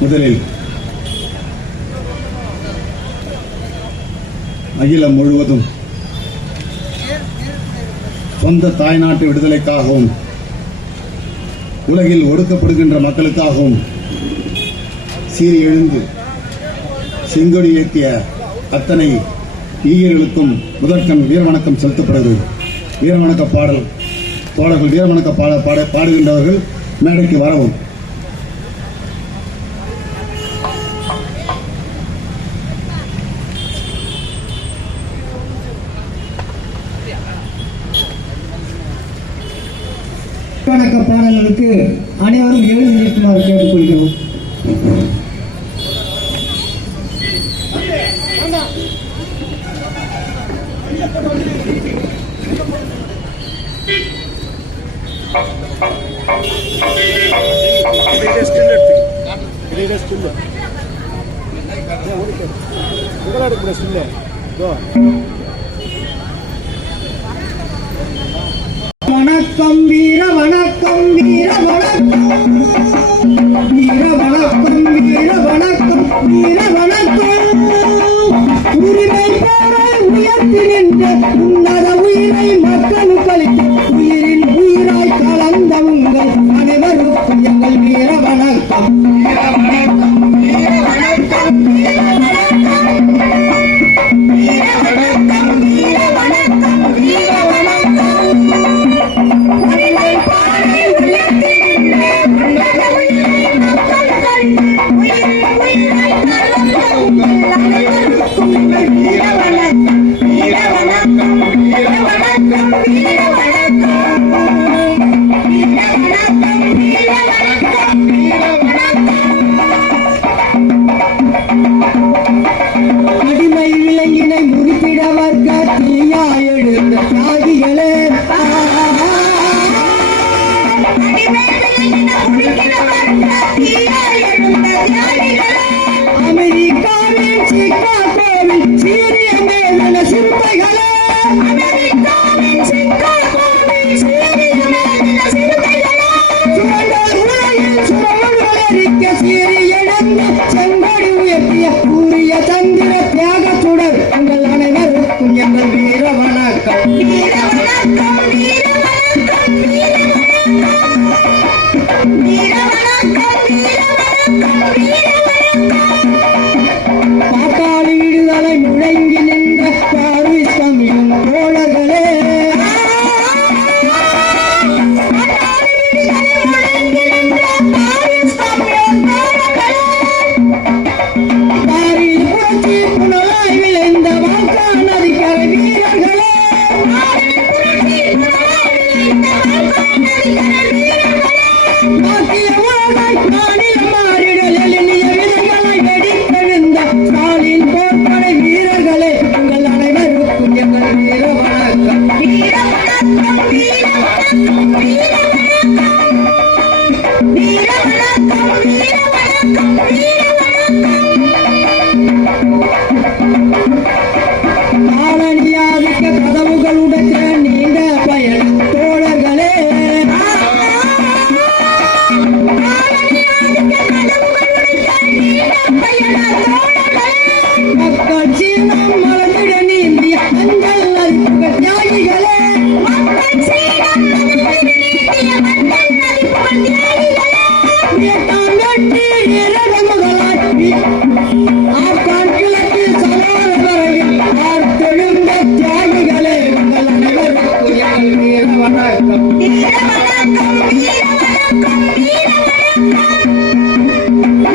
முதலில் அகிலம் முழுவதும் சொந்த தாய்நாட்டு விடுதலைக்காகவும் உலகில் ஒடுக்கப்படுகின்ற மக்களுக்காகவும் சீறி எழுந்து செங்கொடி ஏற்றிய அத்தனை ஈயர்களுக்கும் முதற்கண் வீரவணக்கம் செலுத்தப்படுகிறது. வீரவணக்க பாடல் தோழர்கள் வீரவணக்க பாடுகின்றவர்கள் மேடைக்கு வரவும். வணக்க பாடல்களுக்கு அனைவரும் எழுதி நிற்குமாறு கேட்டுக்கொள்கிறோம். வணக்கம் வீர வணக்கம் வீர வணக்கம் வீர வணக்கம் வீர வணக்கம் வீர வணக்கம். உரிமை போர உயர்த்தி நின்ற உன்னத உயிரை மக்களுக்கு அளித்து உயிரின் உயிராய் கலந்த உங்கள் அனைவருக்கும் எங்கள் வீர வணக்கம். வீர வணக்கம் வீர வணக்கம் வீர வணக்கம் வீர வணக்கம் வீர வணக்கம் வீர வணக்கம். உரிமை போர உயர்த்தி நின்ற உன்னத உயிரை மக்களுக்கு அளித்து உயிரின் உயிராய் கலந்த உங்கள் அனைவருக்கும் எங்கள் வீர வணக்கம். வீர வணக்கம் வீர வணக்கம் வீர வணக்கம் வீர வணக்கம் வீர வணக்கம் வீர வணக்கம். அடிமை விலங்கினை முறித்திட வர்க்க தீயா எழுந்த தியாகிகளே, அமெரிக்காவின் சிக்காகோவில் சீரிய மேலன சிறுத்தைகளே, அமெரிக்காவின் சிக்காகோவில் சீரிய மேலன சிறுத்தைகளே, சுரண்டல் உலகில் சுரவழிக்க சீறி எழுந்த செங்கொடி உயர்த்திய கூறிய தந்திர தியாகத்துடன் உங்கள் அனைவருக்கும் எங்கள் வீர வணக்கம். வீர வணக்கம் வீர வணக்கம் வீர வணக்கம் வீர வணக்கம் வீர வணக்கம் வீர வணக்கம். பாட்டாளி விடுதலை முழங்கி நின்ற பாரிஸ் தமிழும் தோழர்களே, பாரில் புரட்சி புனலாய் விளைந்த வாக்கா நதிக்கரை வீரர்களே, மாற்றிய உலகாய் மாநில மாறிடல் எளிய விதைகளை வெடித்தெழுந்த ஸ்டாலின் போர்ப்படை வீரர்களே, உங்கள் அனைவருக்கும் எங்கள் வீர வணக்கம். வீர வணக்கம் வீர வணக்கம் வீர வணக்கம் வீர வணக்கம் வீர வணக்கம் வீர வணக்கம். காலனியாதிக்க கதவுகளுடைய நீண்ட பயணம் தோழர்களே, மக்கள் சீனம் மலர்ந்திட நீந்திய அஞ்சல் நதிப்புகள் தியாகிகளே, மக்கள் சீனம் மலர்ந்திட நீந்திய அஞ்சல் நதிப்புகள் தியாகிகளே, வியட்நாம் வெற்றி வீரக முதலாட்சி ஆப்கான் கிழக்கில் சமாள வரையில் ஆர்த்தெழுந்த தியாகிகளே, உங்கள் அனைவருக்கும் எங்கள் வீர வணக்கம். வீர வணக்கம் வீர வணக்கம் வீர வணக்கம்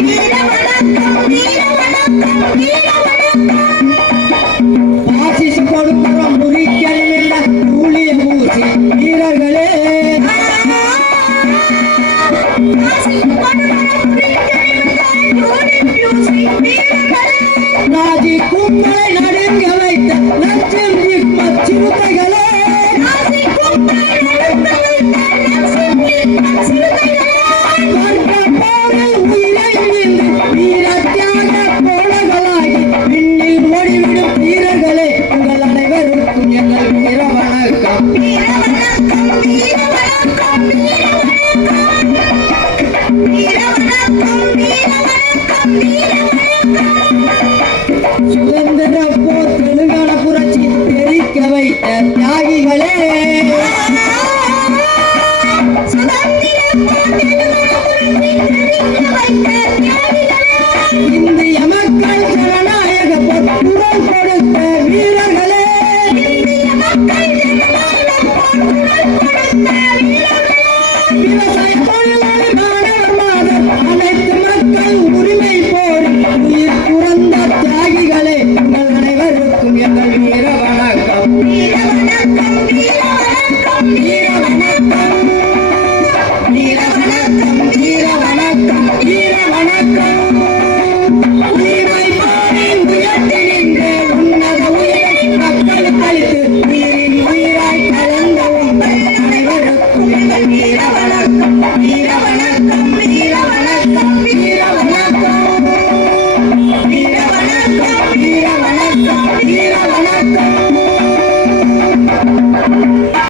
வீர வணக்கம் வீர வணக்கம் வீர வணக்கம். பாசிச கொடுப்பறம் முறிக்கல்ல கூலிய பூசி வீரர்களே, ராஜி கும்பலை நடுங்க வைத்த லட்சம் ஜிக்மத் சிறுத்தைகளே, வர்க்க போரில் உயிரை விழுந்து வீர தியாக கோலங்களாகி விண்ணில் ஓடிவிடும் வீரர்களே, உங்கள் அனைவருக்கும் எங்கள் வீர வணக்கம். வீர வணக்கம் வீர வணக்கம் வீர வணக்கம் வீர வணக்கம் வீர வணக்கம் சுதந்திர போர் தெலுங்கான புரட்சி தெரிக்க வைத்த தியாகிகளே இந்திய மக்கள் ஜனநாயக குரல் கொடுத்த வீரர்களே விவசாய தொழிலாளி மாணவர் மாதர் அனைத்து மக்கள் உரிமை போர் உயிர் துறந்த தியாகிகளே உங்கள் அனைவருக்கும் எங்கள் வீர வணக்கம் வீர வணக்கம் வீர வணக்கம் வீர வணக்கம் வீர வணக்கம் வீர வணக்கம் வீர வணக்கம்